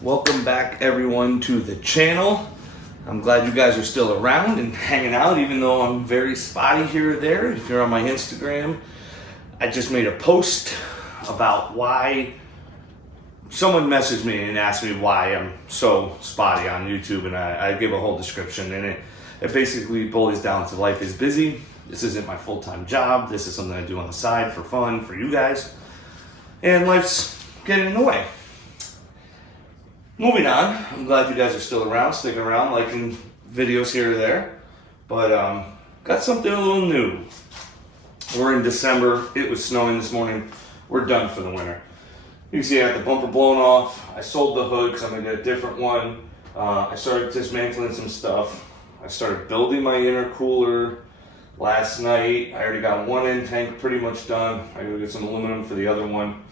Welcome back everyone to the channel. I'm glad you guys are still around and hanging out, even though I'm very spotty here or there. If you're on my Instagram, I just made a post about why someone messaged me and asked me why I'm so spotty on YouTube, and I give a whole description, and it basically boils down to life is busy. This isn't my full-time job. This is something I do on the side for fun for you guys, and life's getting in the way. Moving on, I'm glad you guys are still around, sticking around, liking videos here or there, but got something a little new. We're in December. It was snowing this morning. We're done for the winter. You can see I got the bumper blown off. I sold the hood because I'm going to get a different one. I started dismantling some stuff. I started building my intercooler last night. I already got one end tank pretty much done. I gotta get some aluminum for the other one.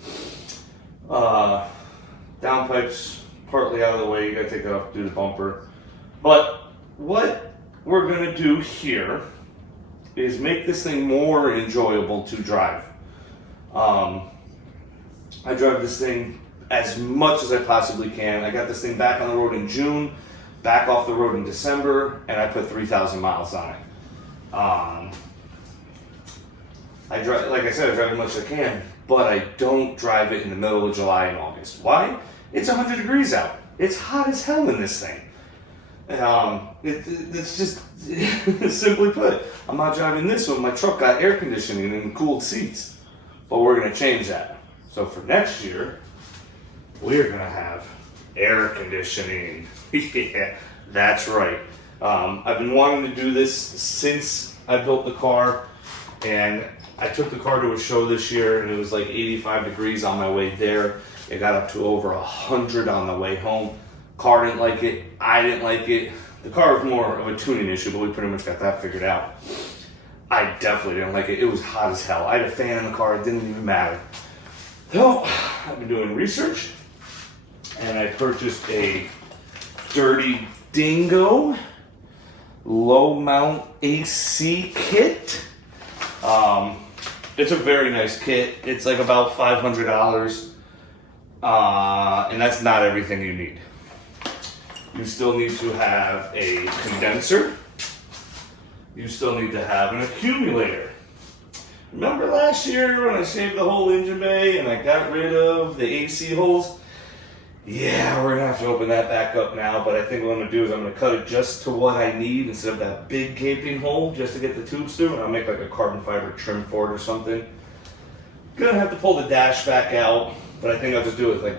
Downpipes partly out of the way. You gotta take that off to do the bumper. But what we're gonna do here is make this thing more enjoyable to drive. I drive this thing as much as I possibly can. I got this thing back on the road in June, back off the road in December, and I put 3,000 miles on it. I drive, like I said, I drive as much as I can, but I don't drive it in the middle of July and August. Why? It's 100 degrees out. It's hot as hell in this thing. It's just, simply put, I'm not driving this one. My truck got air conditioning and cooled seats, but we're gonna change that. So for next year, we're gonna have air conditioning. Yeah, that's right. I've been wanting to do this since I built the car, and I took the car to a show this year, and it was like 85 degrees on my way there. It got up to over 100 on the way home. Car didn't like it. I didn't like it. The car was more of a tuning issue, but we pretty much got that figured out. I definitely didn't like it. It was hot as hell. I had a fan in the car. It didn't even matter. So I've been doing research, and I purchased a dirty Dingo low mount AC kit. It's a very nice kit. It's like about $500. And that's not everything you need. You still need to have a condenser. You still need to have an accumulator. Remember last year when I saved the whole engine bay and I got rid of the AC holes? Yeah, we're gonna have to open that back up now, but I think what I'm gonna do is I'm gonna cut it just to what I need instead of that big gaping hole just to get the tubes through, and I'll make like a carbon fiber trim for it or something. Gonna have to pull the dash back out, but I think I'll just do it like,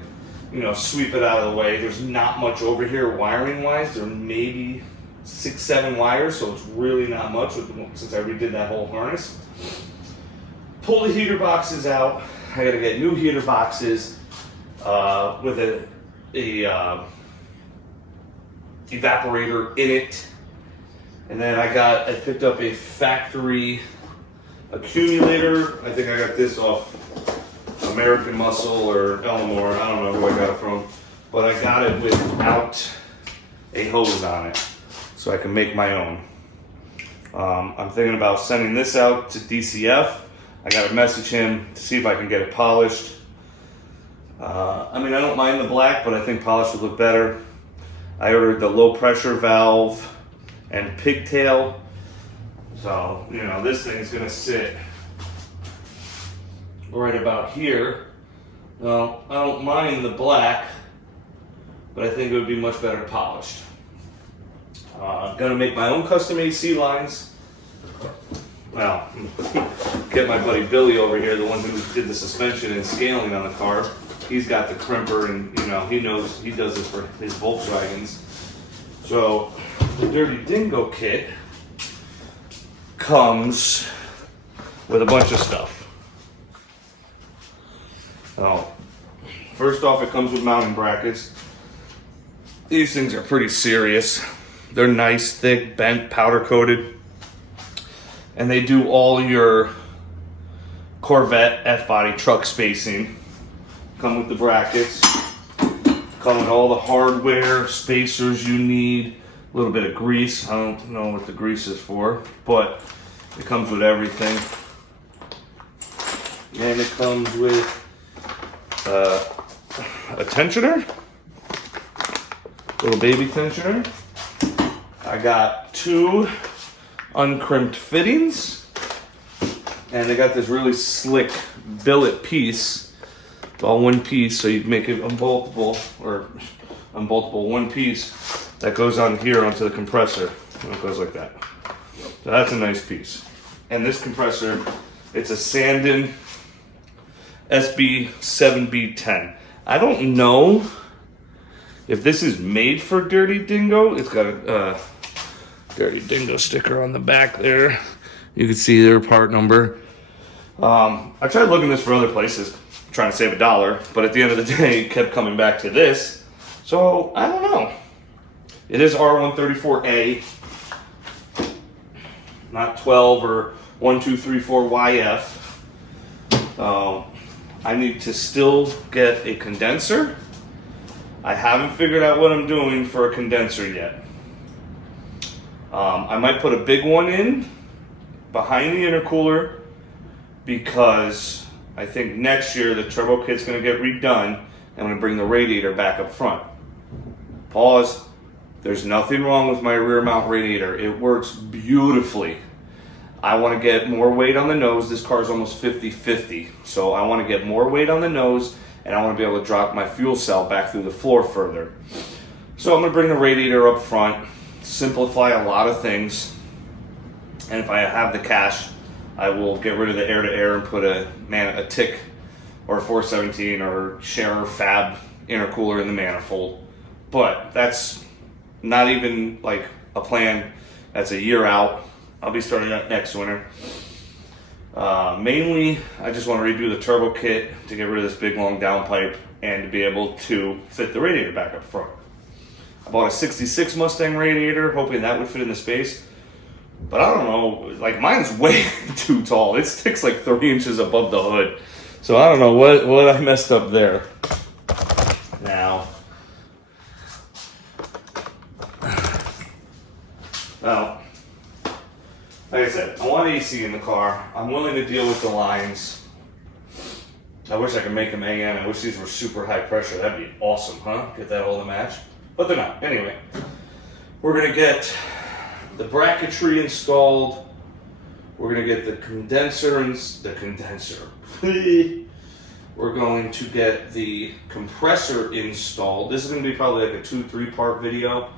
you know, sweep it out of the way. There's not much over here wiring wise. There may be 6-7 wires, so it's really not much since I redid that whole harness. Pull the heater boxes out. I gotta get new heater boxes with a evaporator in it. And then I picked up a factory accumulator. I think I got this off American Muscle or Elmore. I don't know who I got it from, but I got it without a hose on it, so I can make my own. I'm thinking about sending this out to DCF. I gotta message him to see if I can get it polished. I mean, I don't mind the black, but I think polished would look better. I ordered the low pressure valve and pigtail. So, you know, this thing's gonna sit right about here. Well, I don't mind the black, but I think it would be much better polished. I'm gonna make my own custom AC lines. Well, get my buddy Billy over here, the one who did the suspension and scaling on the car. He's got the crimper, and you know, he knows, he does this for his Volkswagens. So the Dirty Dingo kit comes with a bunch of stuff. So first off, it comes with mounting brackets. These things are pretty serious. They're nice, thick, bent, powder coated. And they do all your Corvette F-body truck spacing. Come with the brackets. Come with all the hardware, spacers you need, A little bit of grease. I don't know what the grease is for, but it comes with everything. And it comes with a tensioner, little baby tensioner. I got 2 uncrimped fittings, and they got this really slick billet piece. It's all one piece, so you can make it unboltable, one piece that goes on here onto the compressor. And it goes like that. So that's a nice piece. And this compressor, it's a Sandin SB7B10. I don't know if this is made for Dirty Dingo. It's got a Dirty Dingo sticker on the back there. You can see their part number. I tried looking this for other places, trying to save $1, but at the end of the day, it kept coming back to this. So I don't know. It is R134A, not 12 or 1234YF. I need to still get a condenser. I haven't figured out what I'm doing for a condenser yet. I might put a big one in behind the intercooler because I think next year the turbo kit's gonna get redone and I'm gonna bring the radiator back up front. Pause. There's nothing wrong with my rear mount radiator. It works beautifully. I want to get more weight on the nose. This car is almost 50-50. So I want to get more weight on the nose and I want to be able to drop my fuel cell back through the floor further. So I'm going to bring the radiator up front, simplify a lot of things. And if I have the cash, I will get rid of the air-to-air and put a TIC or a 417 or Scherer Fab intercooler in the manifold. But that's not even like a plan. That's a year out. I'll be starting that next winter. Mainly, I just want to redo the turbo kit to get rid of this big long downpipe and to be able to fit the radiator back up front. I bought a 66 Mustang radiator, hoping that would fit in the space. But I don't know, like mine's way too tall. It sticks like 3 inches above the hood. So I don't know what I messed up there. Now, like I said, I want AC in the car. I'm willing to deal with the lines. I wish I could make them AM. I wish these were super high pressure. That'd be awesome, huh? Get that all to match. But they're not. Anyway, we're going to get the bracketry installed. We're going to get the condenser. We're going to get the compressor installed. This is going to be probably like a 2-3 part video,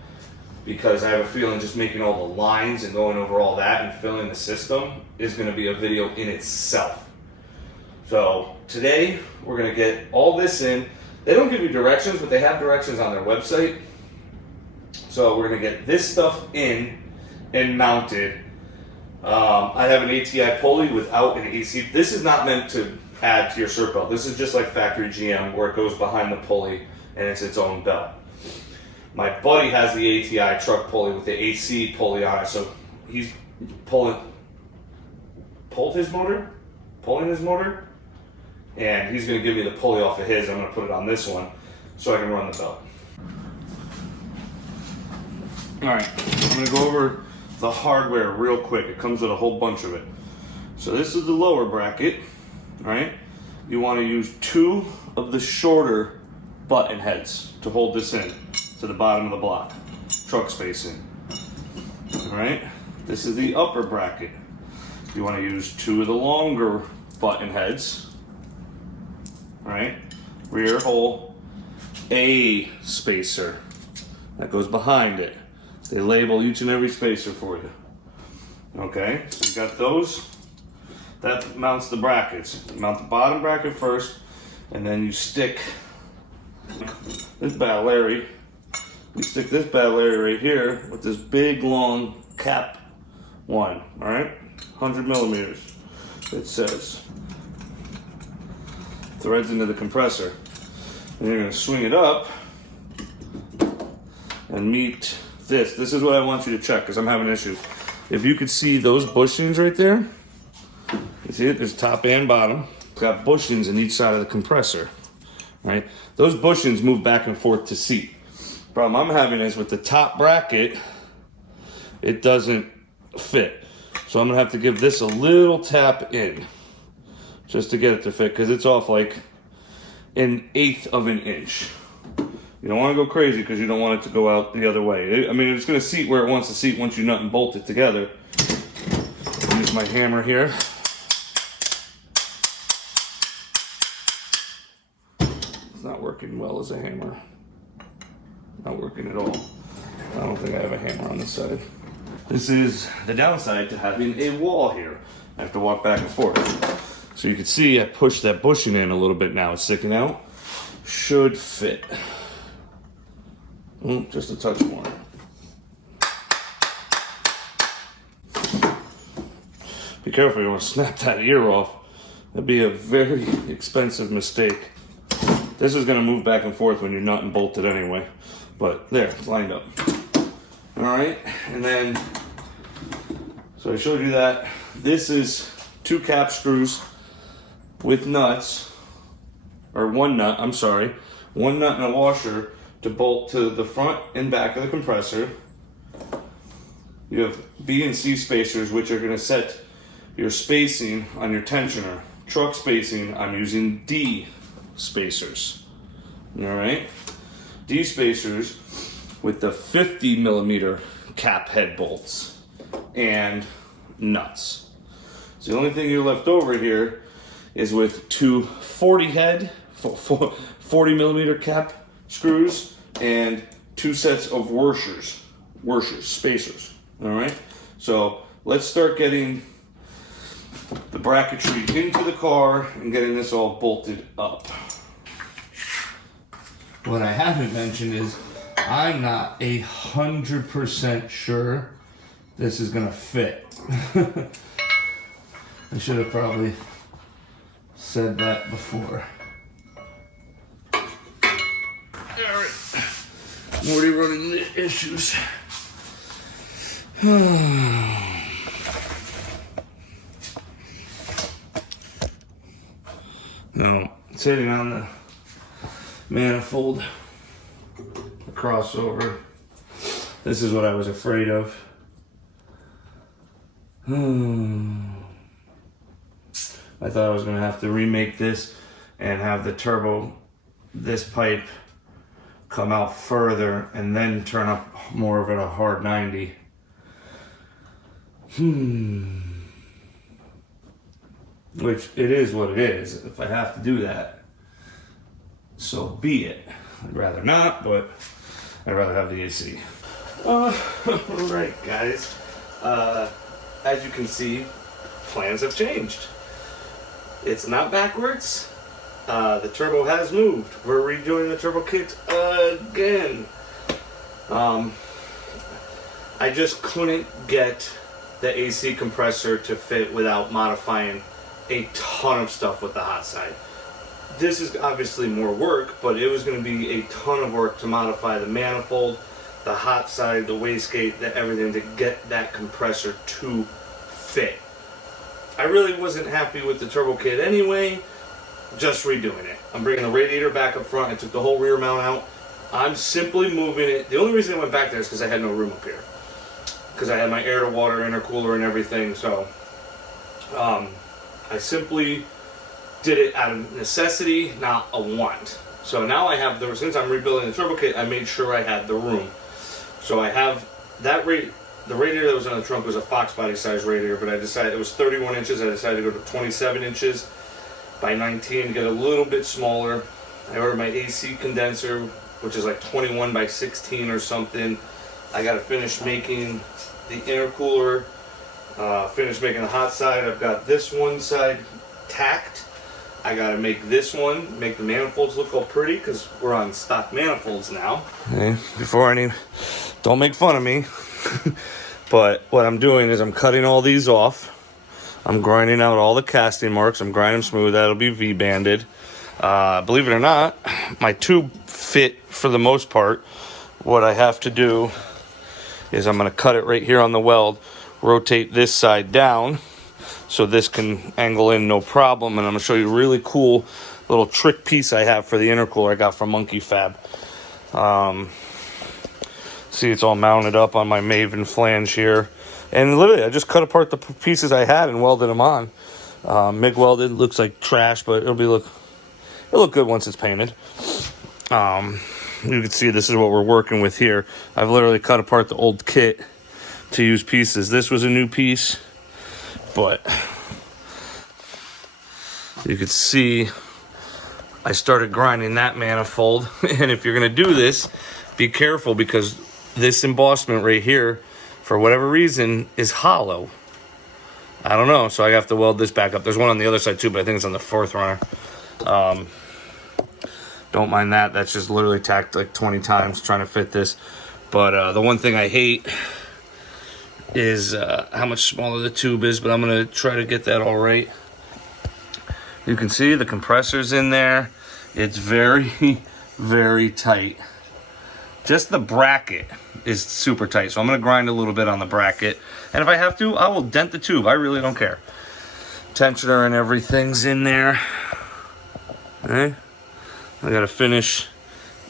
because I have a feeling just making all the lines and going over all that and filling the system is going to be a video in itself. So today we're going to get all this in. They don't give you directions, but they have directions on their website. So we're going to get this stuff in and mounted. I have an ATI pulley without an AC. This is not meant to add to your circ belt. This is just like factory GM where it goes behind the pulley and it's its own belt. My buddy has the ATI truck pulley with the AC pulley on it, so he's pulling his motor, and he's going to give me the pulley off of his. I'm going to put it on this one so I can run the belt. All right, I'm going to go over the hardware real quick. It comes with a whole bunch of it. So this is the lower bracket, right? You want to use 2 of the shorter button heads to hold this in to the bottom of the block, truck spacing. All right, this is the upper bracket. You want to use 2 of the longer button heads. All right, rear hole A spacer that goes behind it. They label each and every spacer for you. Okay, so you got those. That mounts the brackets. You mount the bottom bracket first, and then you stick this battle area. We stick this battle area right here with this big long cap one, all right? 100 millimeters, it says. Threads into the compressor. And you're gonna swing it up and meet this. This is what I want you to check because I'm having issues. If you could see those bushings right there, you see it? There's top and bottom. It's got bushings in each side of the compressor, right? Those bushings move back and forth to seat. Problem I'm having is with the top bracket, it doesn't fit. So I'm gonna have to give this a little tap in just to get it to fit, because it's off like 1/8 of an inch. You don't want to go crazy because you don't want it to go out the other way. I mean, it's going to seat where it wants to seat once you nut and bolt it together. Use my hammer here. It's not working well as a hammer. Not working at all. I don't think I have a hammer on this side. This is the downside to having a wall here. I have to walk back and forth. So you can see I pushed that bushing in a little bit now. It's sticking out. Should fit. Just a touch more. Be careful, you want to snap that ear off. That'd be a very expensive mistake. This is going to move back and forth when you're nut and bolted anyway. But there, it's lined up. Alright, and then, so I showed you that. This is 2 cap screws with nuts, or 1 nut, I'm sorry. 1 nut and a washer to bolt to the front and back of the compressor. You have B and C spacers, which are going to set your spacing on your tensioner. Truck spacing, I'm using D spacers. Alright? D spacers with the 50 millimeter cap head bolts and nuts. So the only thing you're left over here is with 2 40 millimeter cap screws and 2 sets of washers, spacers. All right. So let's start getting the bracketry into the car and getting this all bolted up. What I haven't mentioned is I'm not 100% sure this is gonna fit. I should have probably said that before. Alright, I'm already running into issues. No, sitting on the manifold, the crossover. This is what I was afraid of. I thought I was going to have to remake this and have the turbo, this pipe, come out further and then turn up more of it a hard 90. Which it is what it is. If I have to do that, so be it. I'd rather not, but I'd rather have the AC. Alright guys, as you can see, plans have changed. It's not backwards. The turbo has moved. We're redoing the turbo kit again. I just couldn't get the AC compressor to fit without modifying a ton of stuff with the hot side. This is obviously more work, but it was going to be a ton of work to modify the manifold, the hot side, the wastegate, everything to get that compressor to fit. I really wasn't happy with the turbo kit anyway, just redoing it. I'm bringing the radiator back up front. I took the whole rear mount out. I'm simply moving it. The only reason I went back there is because I had no room up here. Because I had my air to water intercooler and everything, so I simply did it out of necessity, not a want. So now I have since I'm rebuilding the turbo kit, I made sure I had the room. So I have that the radiator that was on the trunk was a Fox body size radiator, but I decided it was 31 inches. I decided to go to 27 inches by 19, get a little bit smaller. I ordered my AC condenser, which is like 21 by 16 or something. I got to finish making the intercooler, finish making the hot side. I've got this one side tacked. I got to make this one, make the manifolds look all pretty, because we're on stock manifolds now. Hey, don't make fun of me. But what I'm doing is I'm cutting all these off. I'm grinding out all the casting marks. I'm grinding them smooth. That'll be V-banded. Believe it or not, my tube fit for the most part. What I have to do is I'm going to cut it right here on the weld, rotate this side down so this can angle in no problem. And I'm going to show you a really cool little trick piece I have for the intercooler I got from Monkey Fab. See, it's all mounted up on my Maven flange here. And literally, I just cut apart the pieces I had and welded them on. MIG welded, looks like trash, but it'll look good once it's painted. You can see this is what we're working with here. I've literally cut apart the old kit to use pieces. This was a new piece, but you can see I started grinding that manifold. And if you're gonna do this, be careful, because this embossment right here, for whatever reason, is hollow. I don't know, so I have to weld this back up. There's one on the other side too, but I think it's on the fourth runner. Don't mind that. That's just literally tacked like 20 times trying to fit this. But the one thing I hate is how much smaller the tube is, but I'm gonna try to get that all right. You can see the compressor's in there. It's very, very tight. Just the bracket is super tight, so I'm gonna grind a little bit on the bracket. And if I have to, I will dent the tube. I really don't care. Tensioner and everything's in there. Okay. I gotta finish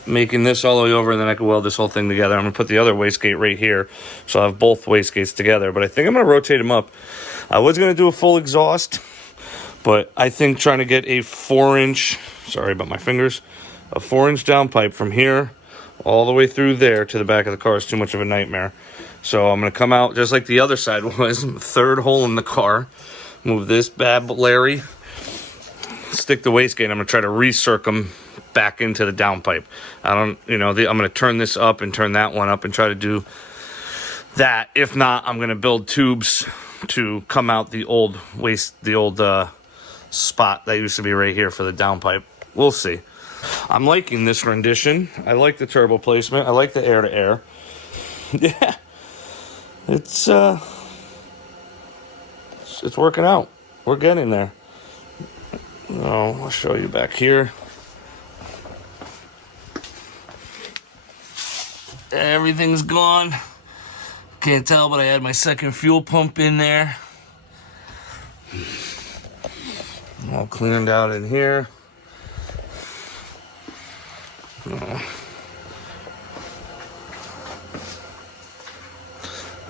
making this all the way over, and then I can weld this whole thing together. I'm gonna put the other wastegate right here, so I have both wastegates together. But I think I'm gonna rotate them up. I was gonna do a full exhaust, but I think trying to get a 4-inch, sorry about my fingers, a 4-inch downpipe from here all the way through there to the back of the car is too much of a nightmare. So I'm gonna come out just like the other side was, third hole in the car, move this bad Larry, stick the wastegate, and I'm gonna try to recirc them back into the downpipe. I'm gonna turn this up and turn that one up and try to do that. If not, I'm gonna build tubes to come out the old spot that used to be right here for the downpipe. We'll see. I'm liking this rendition. I like the turbo placement. I like the air to air. Yeah, it's working out. We're getting there. Oh, I'll show you back here. Everything's gone. Can't tell, but I had my second fuel pump in there. All cleaned out in here.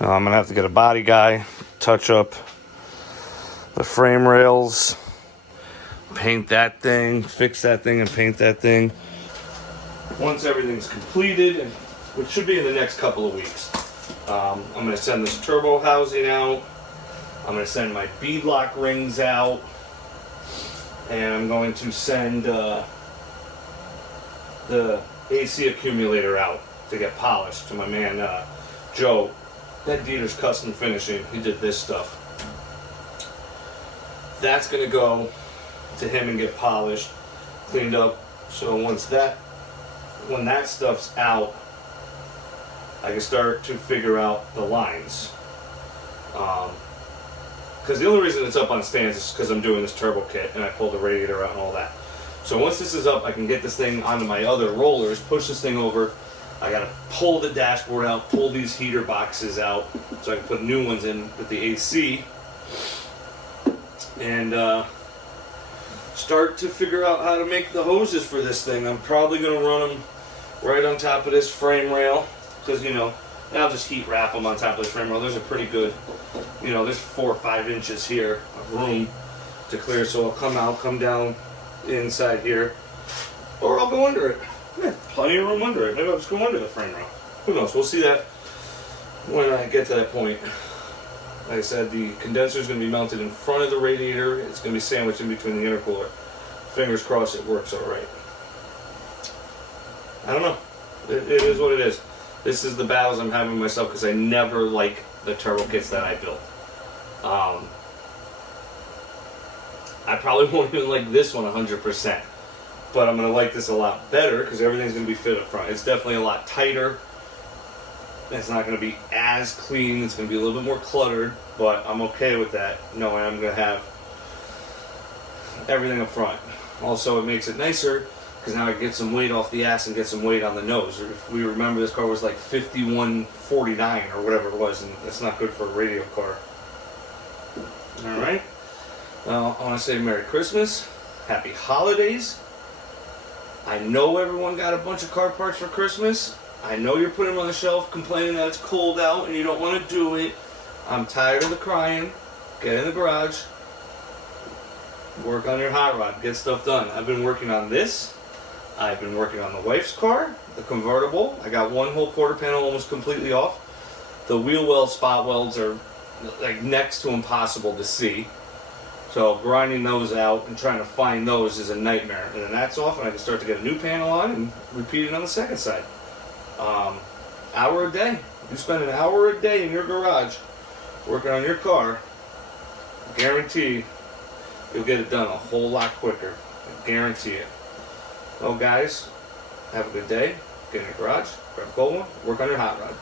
I'm gonna have to get a body guy, touch up the frame rails, paint that thing, fix that thing, and paint that thing. Once everything's completed, which should be in the next couple of weeks, I'm gonna send this turbo housing out. I'm gonna send my beadlock rings out, and I'm going to send the AC accumulator out to get polished to my man Joe. That Dieter's Custom Finishing. He did this stuff. That's gonna go to him and get polished, cleaned up. So when that stuff's out, I can start to figure out the lines. Because the only reason it's up on stands is because I'm doing this turbo kit and I pulled the radiator out and all that. So once this is up, I can get this thing onto my other rollers, push this thing over. I gotta pull the dashboard out, pull these heater boxes out so I can put new ones in with the AC, and start to figure out how to make the hoses for this thing. I'm probably gonna run them right on top of this frame rail, because I'll just heat wrap them on top of this frame rail. There's a pretty good, there's 4 or 5 inches here of room to clear, so I'll come down inside here, or I'll go under it. Yeah, plenty of room under it. Maybe I'll just go under the frame rail. Who knows? We'll see that when I get to that point. Like I said, the condenser is going to be mounted in front of the radiator. It's going to be sandwiched in between the intercooler. Fingers crossed it works all right. I don't know. It is what it is. This is the battles I'm having myself, because I never like the turbo kits that I built. I probably won't even like this one 100%. But I'm going to like this a lot better because everything's going to be fit up front. It's definitely a lot tighter. It's not going to be as clean. It's going to be a little bit more cluttered, but I'm okay with that, knowing I'm going to have everything up front. Also, it makes it nicer because now I get some weight off the ass and get some weight on the nose. If we remember, this car was like 5149 or whatever it was, and that's not good for a radio car. All right. Well, I want to say Merry Christmas, Happy Holidays. I know everyone got a bunch of car parts for Christmas. I know you're putting them on the shelf complaining that it's cold out and you don't want to do it. I'm tired of the crying. Get in the garage. Work on your hot rod. Get stuff done. I've been working on this. I've been working on the wife's car, the convertible. I got one whole quarter panel almost completely off. The wheel well spot welds are like next to impossible to see. So grinding those out and trying to find those is a nightmare. And then that's off and I can start to get a new panel on and repeat it on the second side. Hour a day. You spend an hour a day in your garage working on your car, guarantee you'll get it done a whole lot quicker. I guarantee it. Well guys, have a good day. Get in your garage, grab a cold one, work on your hot rod.